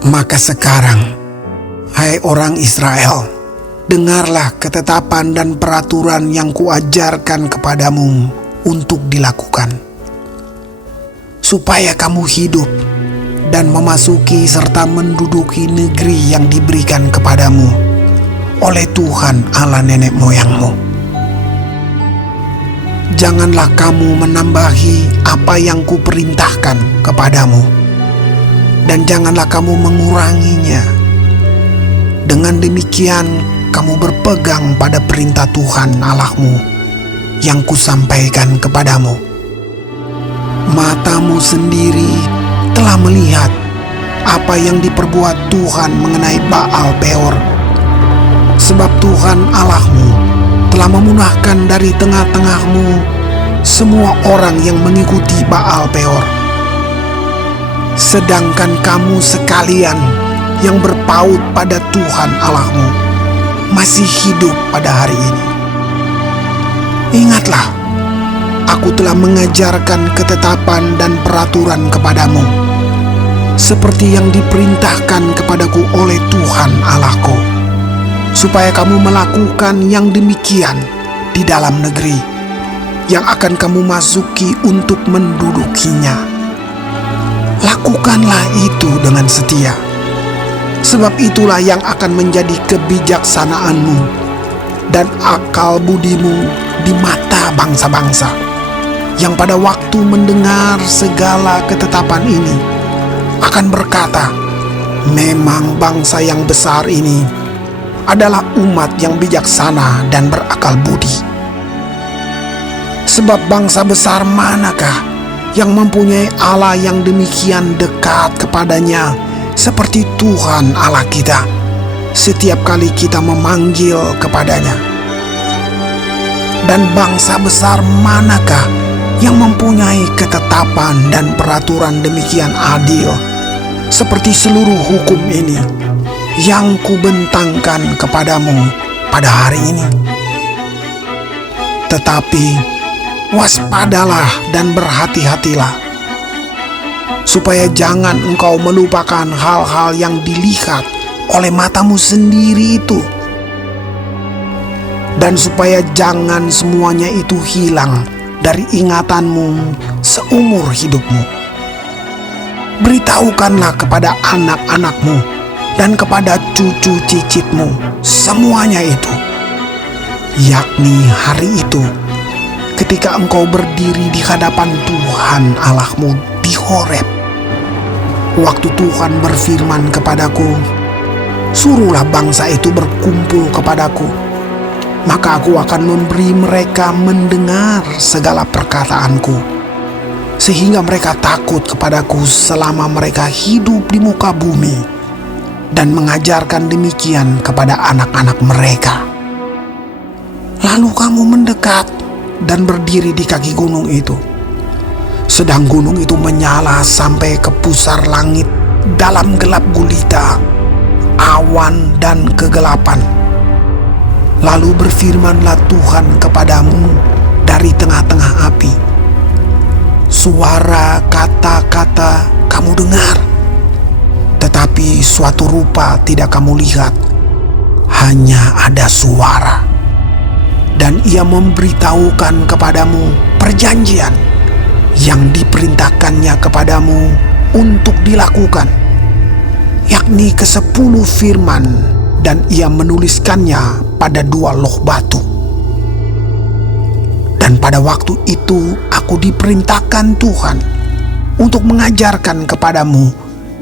Maka sekarang, hai orang Israel, dengarlah ketetapan dan peraturan yang kuajarkan kepadamu untuk dilakukan, supaya kamu hidup dan memasuki serta menduduki negeri yang diberikan kepadamu oleh Tuhan Allah nenek moyangmu. Janganlah kamu menambahi apa yang kuperintahkan kepadamu, dan janganlah kamu menguranginya. Dengan demikian kamu berpegang pada perintah Tuhan Allahmu yang kusampaikan kepadamu. Matamu sendiri telah melihat apa yang diperbuat Tuhan mengenai Baal Peor, sebab Tuhan Allahmu telah memunahkan dari tengah-tengahmu semua orang yang mengikuti Baal Peor. Sedangkan kamu sekalian yang berpaut pada Tuhan Allahmu masih hidup pada hari ini. Ingatlah, aku telah mengajarkan ketetapan dan peraturan kepadamu, seperti yang diperintahkan kepadaku oleh Tuhan Allahku, supaya kamu melakukan yang demikian di dalam negeri yang akan kamu masuki untuk mendudukinya. Lakukanlah itu dengan setia, sebab itulah yang akan menjadi kebijaksanaanmu dan akal budimu di mata bangsa-bangsa, yang pada waktu mendengar segala ketetapan ini akan berkata, memang bangsa yang besar ini adalah umat yang bijaksana dan berakal budi. Sebab bangsa besar manakah yang mempunyai Allah yang demikian dekat kepadanya seperti Tuhan Allah kita setiap kali kita memanggil kepadanya? Dan bangsa besar manakah yang mempunyai ketetapan dan peraturan demikian adil seperti seluruh hukum ini yang kubentangkan kepadamu pada hari ini? Tetapi waspadalah dan berhati-hatilah, supaya jangan engkau melupakan hal-hal yang dilihat oleh matamu sendiri itu, dan supaya jangan semuanya itu hilang dari ingatanmu seumur hidupmu. Beritahukanlah kepada anak-anakmu dan kepada cucu cicitmu semuanya itu, yakni hari itu ketika engkau berdiri di hadapan Tuhan Allahmu di Horeb, waktu Tuhan berfirman kepadaku, suruhlah bangsa itu berkumpul kepadaku, maka aku akan memberi mereka mendengar segala perkataanku, sehingga mereka takut kepadaku selama mereka hidup di muka bumi, dan mengajarkan demikian kepada anak-anak mereka. Lalu kamu mendekat dan berdiri di kaki gunung itu, sedang gunung itu menyala sampai ke pusar langit dalam gelap gulita, awan dan kegelapan. Lalu berfirmanlah Tuhan kepadamu dari tengah-tengah api. Suara kata-kata kamu dengar, tetapi suatu rupa tidak kamu lihat, hanya ada suara. Dan ia memberitahukan kepadamu perjanjian yang diperintahkannya kepadamu untuk dilakukan, yakni ke-10 firman, dan ia menuliskannya pada 2 loh batu. Dan pada waktu itu aku diperintahkan Tuhan untuk mengajarkan kepadamu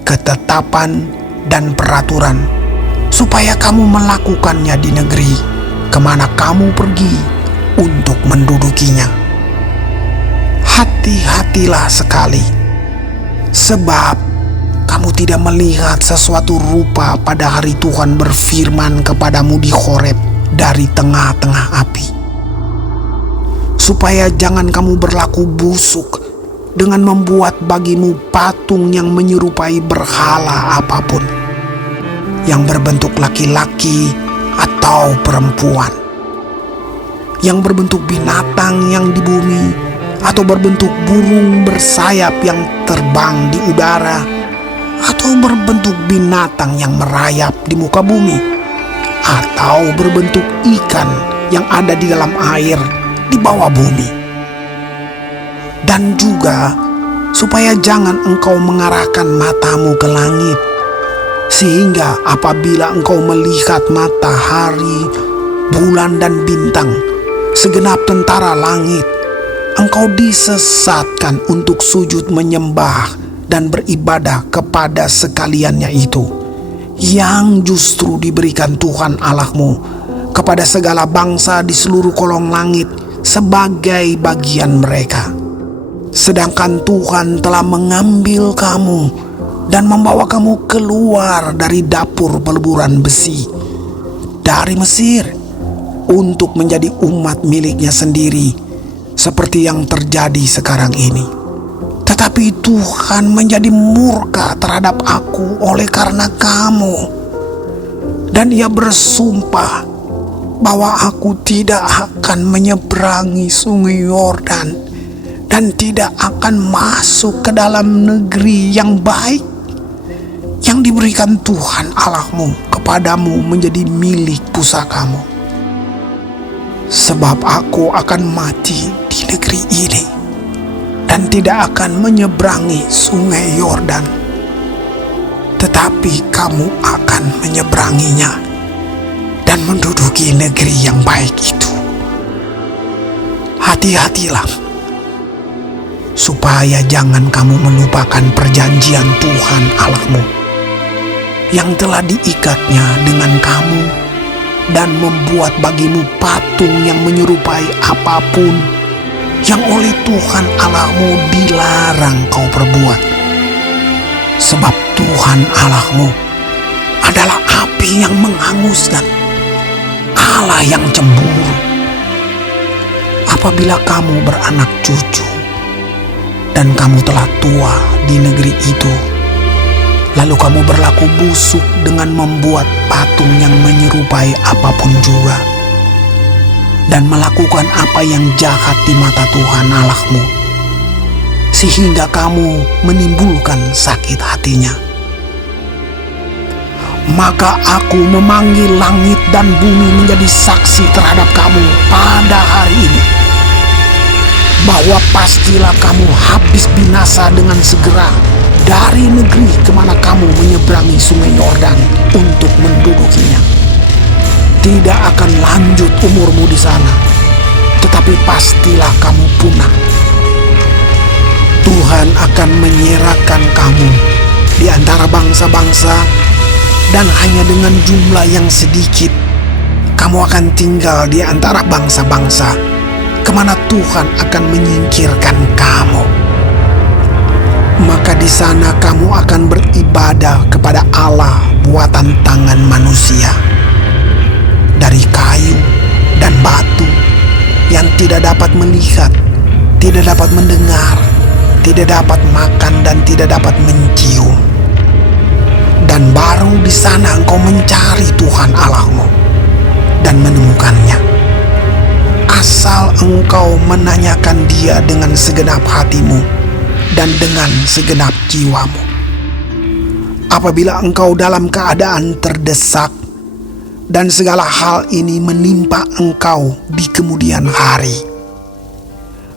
ketetapan dan peraturan, supaya kamu melakukannya di negeri kemana kamu pergi untuk mendudukinya. Hati-hatilah sekali, sebab kamu tidak melihat sesuatu rupa pada hari Tuhan berfirman kepadamu di Horeb dari tengah-tengah api, supaya jangan kamu berlaku busuk dengan membuat bagimu patung yang menyerupai berhala apapun, yang berbentuk laki-laki atau perempuan, yang berbentuk binatang yang di bumi, atau berbentuk burung bersayap yang terbang di udara, atau berbentuk binatang yang merayap di muka bumi, atau berbentuk ikan yang ada di dalam air di bawah bumi. Dan juga supaya jangan engkau mengarahkan matamu ke langit, sehingga apabila engkau melihat matahari, bulan dan bintang, segenap tentara langit, engkau disesatkan untuk sujud menyembah dan beribadah kepada sekaliannya itu, yang justru diberikan Tuhan Allahmu kepada segala bangsa di seluruh kolong langit sebagai bagian mereka. Sedangkan Tuhan telah mengambil kamu dan membawa kamu keluar dari dapur peleburan besi, dari Mesir, untuk menjadi umat miliknya sendiri, seperti yang terjadi sekarang ini. Tetapi Tuhan menjadi murka terhadap aku oleh karena kamu, dan Ia bersumpah bahwa aku tidak akan menyeberangi sungai Yordan dan tidak akan masuk ke dalam negeri yang baik yang diberikan Tuhan Allahmu kepadamu menjadi milik pusakamu. Sebab aku akan mati di negeri ini dan tidak akan menyeberangi sungai Yordan, tetapi kamu akan menyeberanginya dan menduduki negeri yang baik itu. Hati-hatilah, supaya jangan kamu melupakan perjanjian Tuhan Allahmu yang telah diikatnya dengan kamu, dan membuat bagimu patung yang menyerupai apapun yang oleh Tuhan Allahmu dilarang kau perbuat. Sebab Tuhan Allahmu adalah api yang menghanguskan, Allah yang cemburu. Apabila kamu beranak cucu dan kamu telah tua di negeri itu, lalu kamu berlaku busuk dengan membuat patung yang menyerupai apapun juga, dan melakukan apa yang jahat di mata Tuhan Allahmu, sehingga kamu menimbulkan sakit hatinya, maka aku memanggil langit dan bumi menjadi saksi terhadap kamu pada hari ini, bahwa pastilah kamu habis binasa dengan segera dari negeri kemana kamu menyeberangi sungai Yordan untuk mendudukinya. Tidak akan lanjut umurmu di sana, tetapi pastilah kamu punah. Tuhan akan menyerahkan kamu di antara bangsa-bangsa, dan hanya dengan jumlah yang sedikit kamu akan tinggal di antara bangsa-bangsa kemana Tuhan akan menyingkirkan kamu. Maka di sana kamu akan beribadah kepada Allah buatan tangan manusia, dari kayu dan batu, yang tidak dapat melihat, tidak dapat mendengar, tidak dapat makan, dan tidak dapat mencium. Dan baru di sana engkau mencari Tuhan Allahmu dan menemukannya, asal engkau menanyakan Dia dengan segenap hatimu dan dengan segenap jiwamu. Apabila engkau dalam keadaan terdesak dan segala hal ini menimpa engkau di kemudian hari,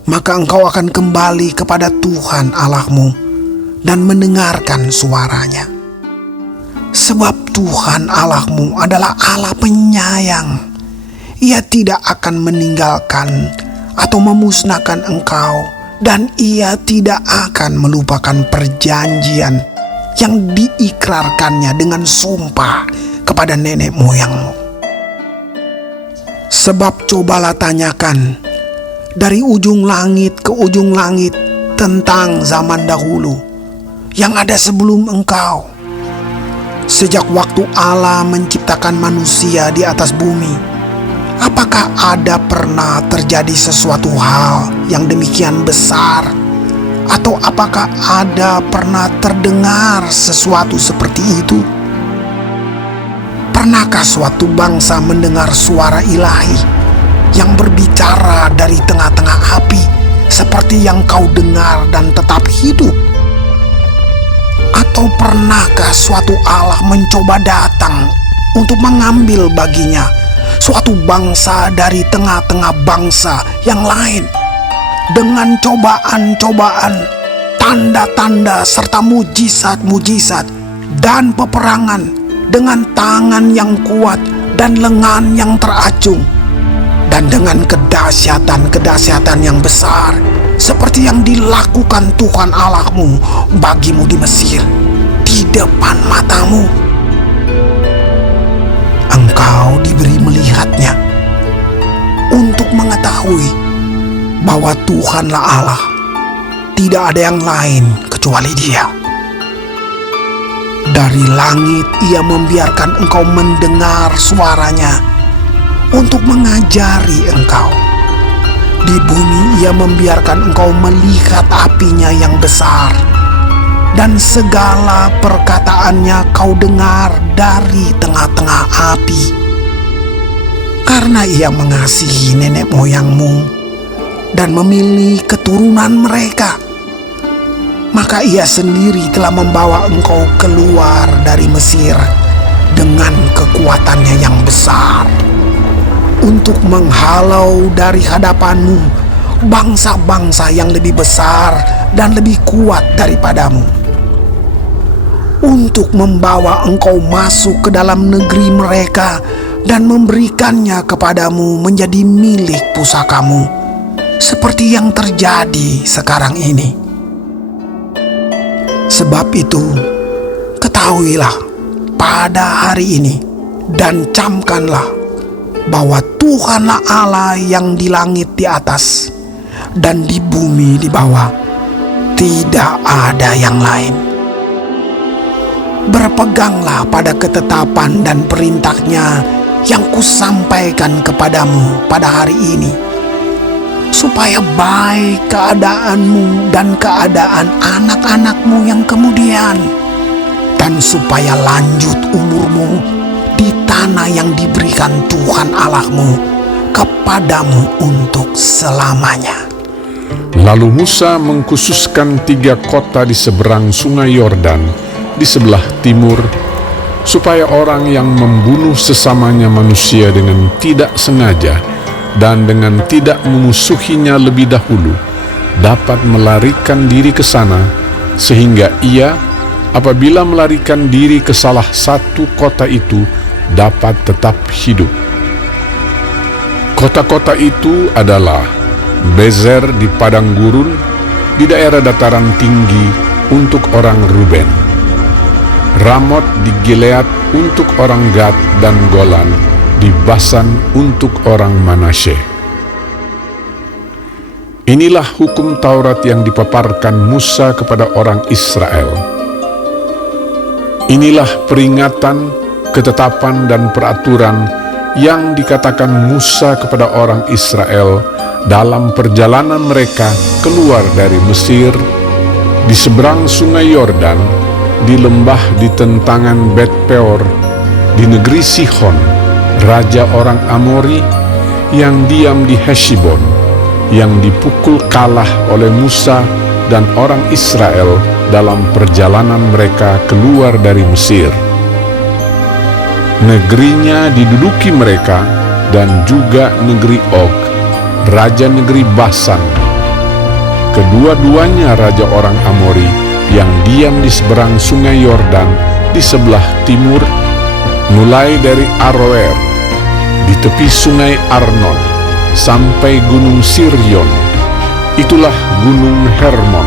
maka engkau akan kembali kepada Tuhan Allahmu dan mendengarkan suaranya. Sebab Tuhan Allahmu adalah Allah penyayang. Ia tidak akan meninggalkan atau memusnahkan engkau, dan Ia tidak akan melupakan perjanjian yang diikrarkannya dengan sumpah kepada nenek moyangmu. Sebab cobalah tanyakan dari ujung langit ke ujung langit tentang zaman dahulu yang ada sebelum engkau. Sejak waktu Allah menciptakan manusia di atas bumi, apakah ada pernah terjadi sesuatu hal yang demikian besar? Atau apakah ada pernah terdengar sesuatu seperti itu? Pernahkah suatu bangsa mendengar suara ilahi yang berbicara dari tengah-tengah api seperti yang kau dengar dan tetap hidup? Atau Atau pernahkah suatu Allah mencoba datang untuk mengambil baginya suatu bangsa dari tengah-tengah bangsa yang lain dengan cobaan-cobaan, tanda-tanda serta mujizat-mujizat dan peperangan dengan tangan yang kuat dan lengan yang teracung, dan dengan kedahsyatan-kedahsyatan yang besar seperti yang dilakukan Tuhan Allahmu bagimu di Mesir, di depan matamu. Engkau diberi melihatnya untuk mengetahui bahwa Tuhanlah Allah, tidak ada yang lain kecuali Dia. Dari langit Ia membiarkan engkau mendengar suaranya untuk mengajari engkau. Di bumi Ia membiarkan engkau melihat apinya yang besar, dan segala perkataannya kau dengar dari tengah-tengah api. Karena Ia mengasihi nenek moyangmu dan memilih keturunan mereka, maka Ia sendiri telah membawa engkau keluar dari Mesir dengan kekuatannya yang besar, untuk menghalau dari hadapanmu bangsa-bangsa yang lebih besar dan lebih kuat daripadamu, untuk membawa engkau masuk ke dalam negeri mereka dan memberikannya kepadamu menjadi milik pusakamu, seperti yang terjadi sekarang ini. Sebab itu, ketahuilah pada hari ini dan camkanlah bahwa Tuhanlah Allah yang di langit di atas dan di bumi di bawah, tidak ada yang lain. Berpeganglah pada ketetapan dan perintahnya yang kusampaikan kepadamu pada hari ini, supaya baik keadaanmu dan keadaan anak-anakmu yang kemudian, dan supaya lanjut umurmu di tanah yang diberikan Tuhan Allahmu kepadamu untuk selamanya. Lalu Musa mengkhususkan 3 kota di seberang sungai Yordan di sebelah timur, supaya orang yang membunuh sesamanya manusia dengan tidak sengaja dan dengan tidak memusuhinya lebih dahulu dapat melarikan diri ke sana, sehingga ia apabila melarikan diri ke salah satu kota itu dapat tetap hidup. Kota-kota itu adalah Bezer di padang gurun di daerah dataran tinggi untuk orang Ruben, Ramot di Gilead untuk orang Gad, dan Golan di Basan untuk orang Manasye. Inilah hukum Taurat yang dipaparkan Musa kepada orang Israel. Inilah peringatan, ketetapan dan peraturan yang dikatakan Musa kepada orang Israel dalam perjalanan mereka keluar dari Mesir, di seberang sungai Yordan, di lembah di tentangan Bet Peor, di negeri Sihon, raja orang Amori, yang diam di Heshbon, yang dipukul kalah oleh Musa dan orang Israel dalam perjalanan mereka keluar dari Mesir. Negerinya diduduki mereka, dan juga negeri Og, raja negeri Basan. Kedua-duanya raja orang Amori yang diam di seberang sungai Yordan di sebelah timur, mulai dari Aroer di tepi sungai Arnon sampai gunung Sirion, itulah gunung Hermon,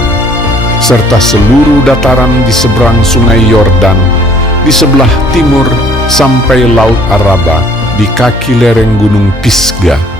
serta seluruh dataran di seberang sungai Yordan di sebelah timur sampai Laut Araba di kaki lereng gunung Pisga.